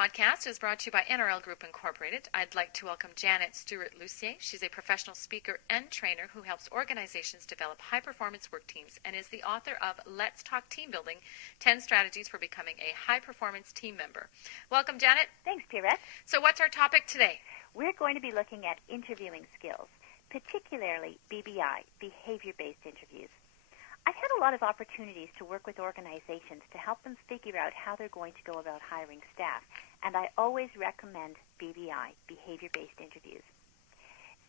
podcast is brought to you by NRL Group Incorporated. I'd like to welcome Janet Stewart-Lussier. She's a professional speaker and trainer who helps organizations develop high-performance work teams and is the author of Let's Talk Team Building, 10 Strategies for Becoming a High-Performance Team Member. Welcome, Janet. Thanks, Pierrette. So what's our topic today? We're going to be looking at interviewing skills, particularly BBI, behavior-based interviews. I've had a lot of opportunities to work with organizations to help them figure out how they're going to go about hiring staff, and I always recommend BBI, behavior-based interviews.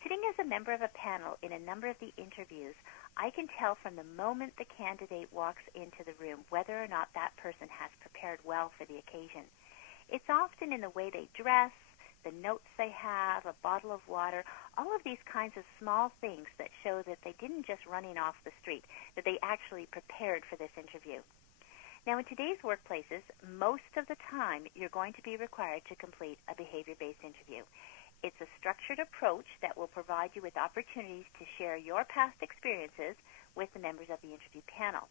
Sitting as a member of a panel in a number of the interviews, I can tell from the moment the candidate walks into the room whether or not that person has prepared well for the occasion. It's often in the way they dress, the notes they have, a bottle of water, all of these kinds of small things that show that they didn't just run in off the street, that they actually prepared for this interview. Now, in today's workplaces, most of the time you're going to be required to complete a behavior-based interview. It's a structured approach that will provide you with opportunities to share your past experiences with the members of the interview panel.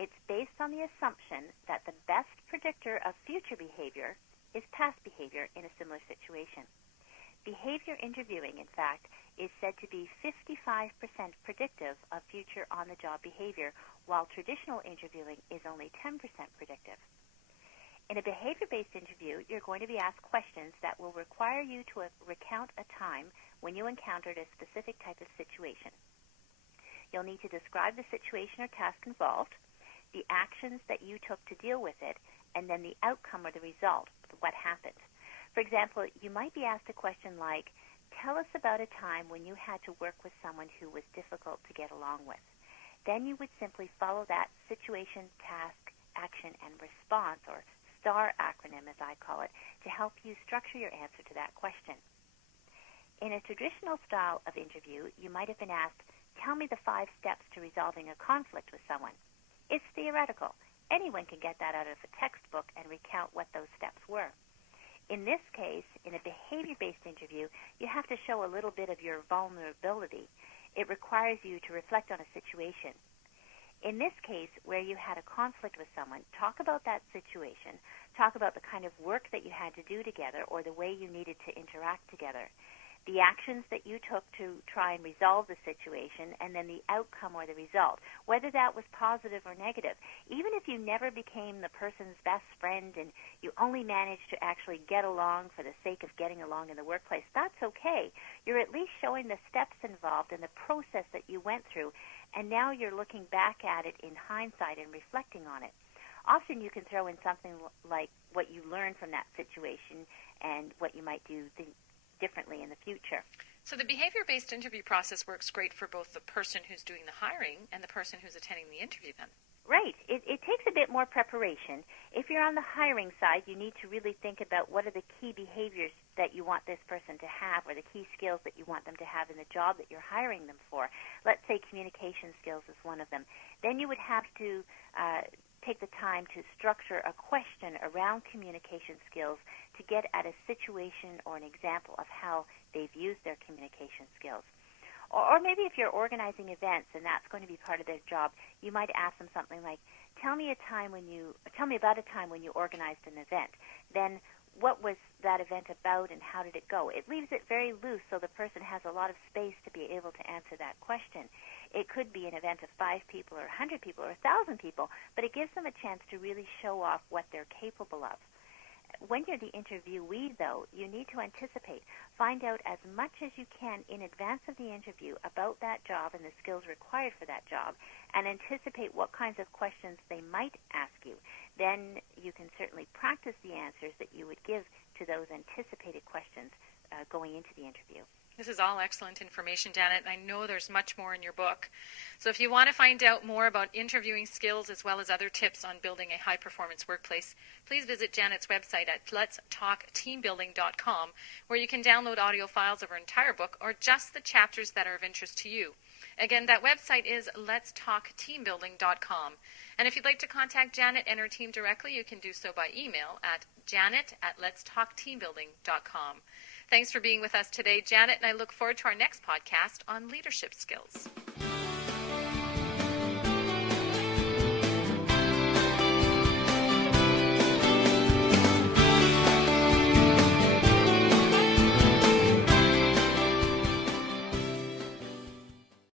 It's based on the assumption that the best predictor of future behavior is past behavior in a similar situation. Behavior interviewing, in fact, is said to be 55% predictive of future on-the-job behavior, while traditional interviewing is only 10% predictive. In a behavior-based interview, you're going to be asked questions that will require you to recount a time when you encountered a specific type of situation. You'll need to describe the situation or task involved, the actions that you took to deal with it, and then the outcome or the result, what happened. For example, you might be asked a question like, tell us about a time when you had to work with someone who was difficult to get along with. Then you would simply follow that situation, task, action, and response, or STAR acronym as I call it, to help you structure your answer to that question. In a traditional style of interview, you might have been asked, tell me the 5 steps to resolving a conflict with someone. It's theoretical. Anyone can get that out of a textbook and recount what those steps were. In this case, in a behavior-based interview, you have to show a little bit of your vulnerability. It requires you to reflect on a situation. In this case, where you had a conflict with someone, talk about that situation, talk about the kind of work that you had to do together or the way you needed to interact together, the actions that you took to try and resolve the situation, and then the outcome or the result, whether that was positive or negative. Even if you never became the person's best friend and you only managed to actually get along for the sake of getting along in the workplace, that's okay. You're at least showing the steps involved and the process that you went through, and now you're looking back at it in hindsight and reflecting on it. Often you can throw in something like what you learned from that situation and what you might do differently in the future. So the behavior-based interview process works great for both the person who's doing the hiring and the person who's attending the interview then. Right. It takes a bit more preparation. If you're on the hiring side, you need to really think about what are the key behaviors that you want this person to have or the key skills that you want them to have in the job that you're hiring them for. Let's say communication skills is one of them. Then you would have to take the time to structure a question around communication skills to get at a situation or an example of how they've used their communication skills. Or maybe if you're organizing events and that's going to be part of their job, you might ask them something like, tell me about a time when you organized an event. Then what was that event about and how did it go? It leaves it very loose so the person has a lot of space to be able to answer that question. It could be an event of 5 people or 100 people or 1,000 people, but it gives them a chance to really show off what they're capable of. When you're the interviewee, though, you need to anticipate. Find out as much as you can in advance of the interview about that job and the skills required for that job, and anticipate what kinds of questions they might ask you. Then you can certainly practice the answers that you would give to those anticipated questions going into the interview. This is all excellent information, Janet. I know there's much more in your book. So if you want to find out more about interviewing skills as well as other tips on building a high-performance workplace, please visit Janet's website at letstalkteambuilding.com, where you can download audio files of her entire book or just the chapters that are of interest to you. Again, that website is letstalkteambuilding.com. And if you'd like to contact Janet and her team directly, you can do so by email at janet@letstalkteambuilding.com. Thanks for being with us today, Janet, and I look forward to our next podcast on leadership skills.